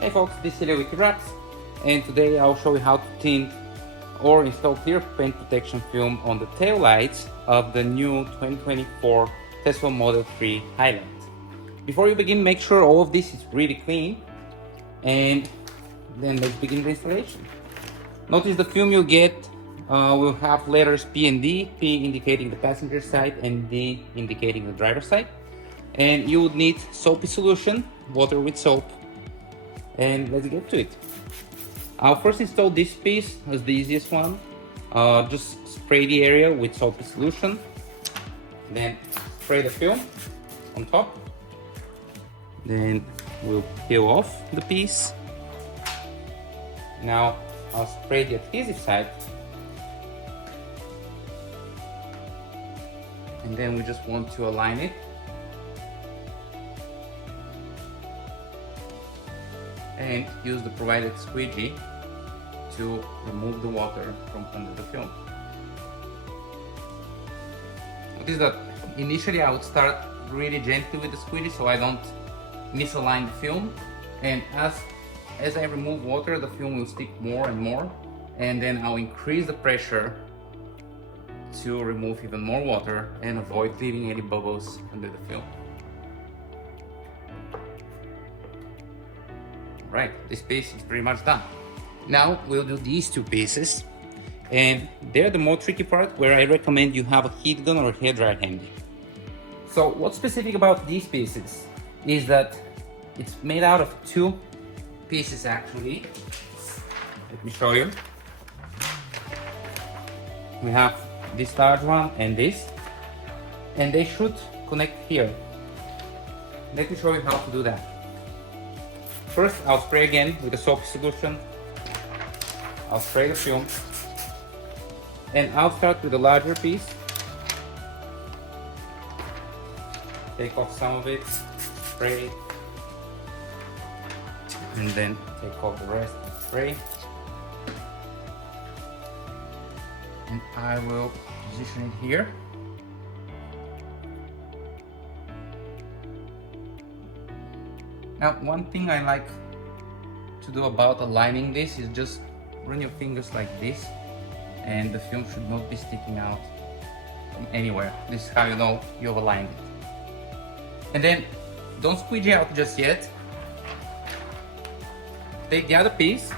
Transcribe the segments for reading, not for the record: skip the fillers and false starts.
Hey folks, this is Ilya with TWRAPS, and today I'll show you how to tint or install clear paint protection film on the tail lights of the new 2024 Tesla Model 3 Highland. Before you begin, make sure all of this is really clean, and then let's begin the installation. Notice the film you get will have letters P and D, P indicating the passenger side and D indicating the driver side. And you would need soapy solution, water with soap, and let's get to it. I'll first install this piece as the easiest one. Just spray the area with soapy solution, then spray the film on top. Then we'll peel off the piece. Now I'll spray the adhesive side, and then we just want to align it. And use the provided squeegee to remove the water from under the film. Notice that initially I would start really gently with the squeegee so I don't misalign the film, and as I remove water, the film will stick more and more, and then I'll increase the pressure to remove even more water and avoid leaving any bubbles under the film. Right, this piece is pretty much done. Now we'll do these two pieces, and they're the more tricky part, where I recommend you have a heat gun or a hairdryer handy. So what's specific about these pieces is that it's made out of two pieces actually. Let me show you. We have this large one and this, and they should connect here. Let me show you how to do that. First, I'll spray again with the soapy solution. I'll spray the film, and I'll start with the larger piece. Take off some of it, spray it, and then take off the rest and spray. And I will position it here. Now, one thing I like to do about aligning this is just run your fingers like this, and the film should not be sticking out from anywhere. This is how you know you've aligned it. And then don't squeegee out just yet. Take the other piece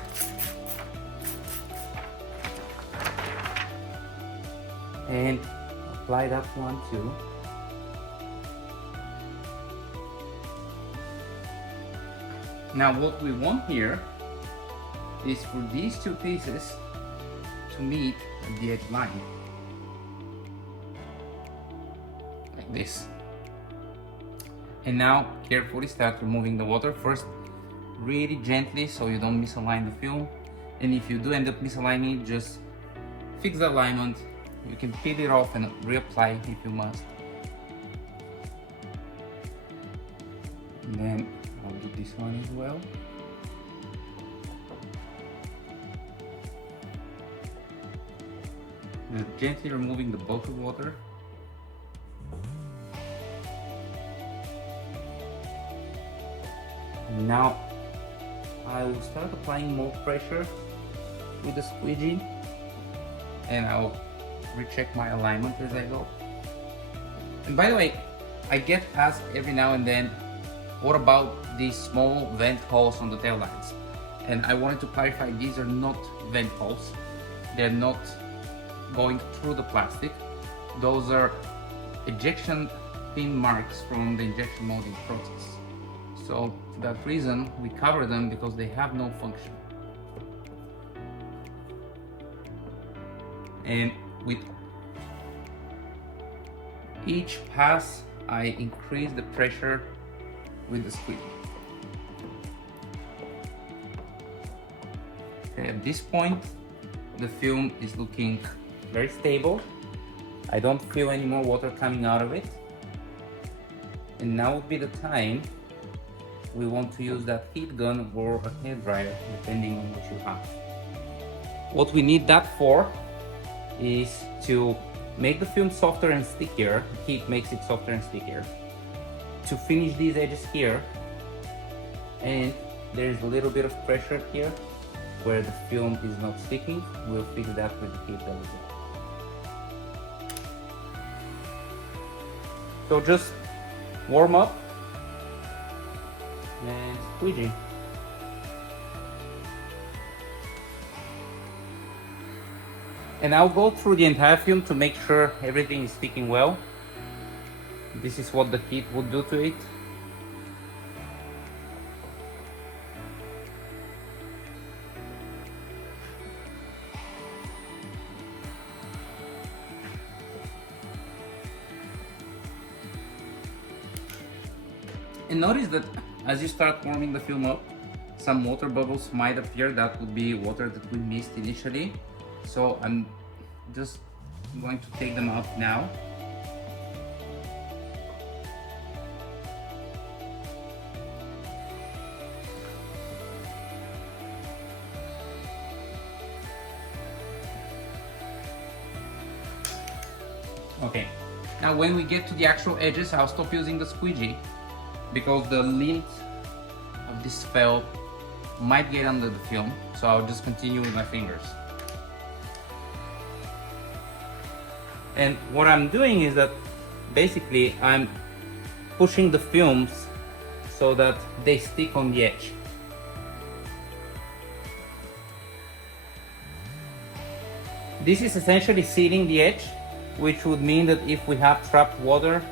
and apply that one too. Now what we want here is for these two pieces to meet at the edge line, like this. And now carefully start removing the water, first really gently so you don't misalign the film, and if you do end up misaligning, just fix the alignment. You can peel it off and reapply if you must. And then I'll do this one as well. Just gently removing the bulk of water. And now I will start applying more pressure with the squeegee, and I'll recheck my alignment as I go. And by the way, I get asked every now and then, what about these small vent holes on the taillights? And I wanted to clarify, these are not vent holes. They're not going through the plastic. Those are ejection pin marks from the injection molding process. So for that reason, we cover them because they have no function. And with each pass, I increase the pressure with the squeegee. Okay, at this point, the film is looking very stable. I don't feel any more water coming out of it. And now would be the time we want to use that heat gun or a hairdryer, depending on what you have. What we need that for is to make the film softer and stickier. Heat makes it softer and stickier. To finish these edges here, and there is a little bit of pressure here where the film is not sticking. We'll fix that with the heat as well. So just warm up and squeegee. And I'll go through the entire film to make sure everything is sticking well. This is what the heat would do to it. And notice that as you start warming the film up, some water bubbles might appear. That would be water that we missed initially. So I'm just going to take them out now. Okay, now when we get to the actual edges, I'll stop using the squeegee because the lint of this felt might get under the film, so I'll just continue with my fingers. And what I'm doing is that basically I'm pushing the films so that they stick on the edge. This is essentially sealing the edge, which would mean that if we have trapped water,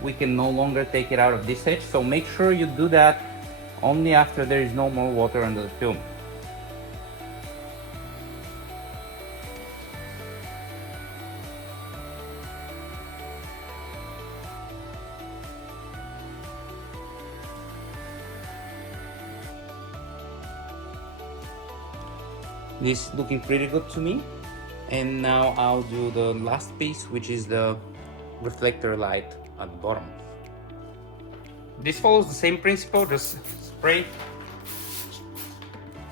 we can no longer take it out of this edge. So make sure you do that only after there is no more water under the film. This is looking pretty good to me. And now I'll do the last piece, which is the reflector light at the bottom. This follows the same principle, just spray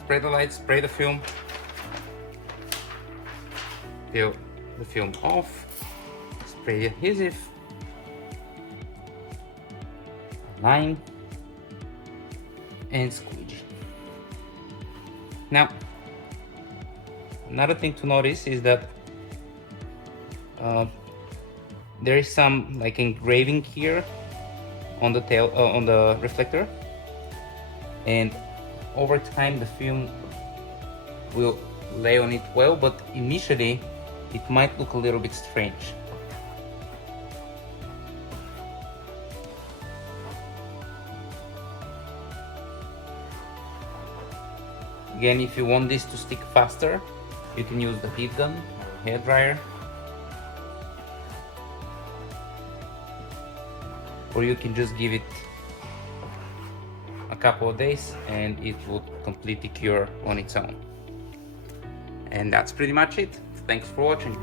the light, spray the film, peel the film off, spray the adhesive, line, and squeegee. Now, another thing to notice is that there is some like engraving here on the tail on the reflector, and over time the film will lay on it well, but initially it might look a little bit strange. Again, if you want this to stick faster, you can use the heat gun, hair dryer, or you can just give it a couple of days and it would completely cure on its own. And that's pretty much it. Thanks for watching.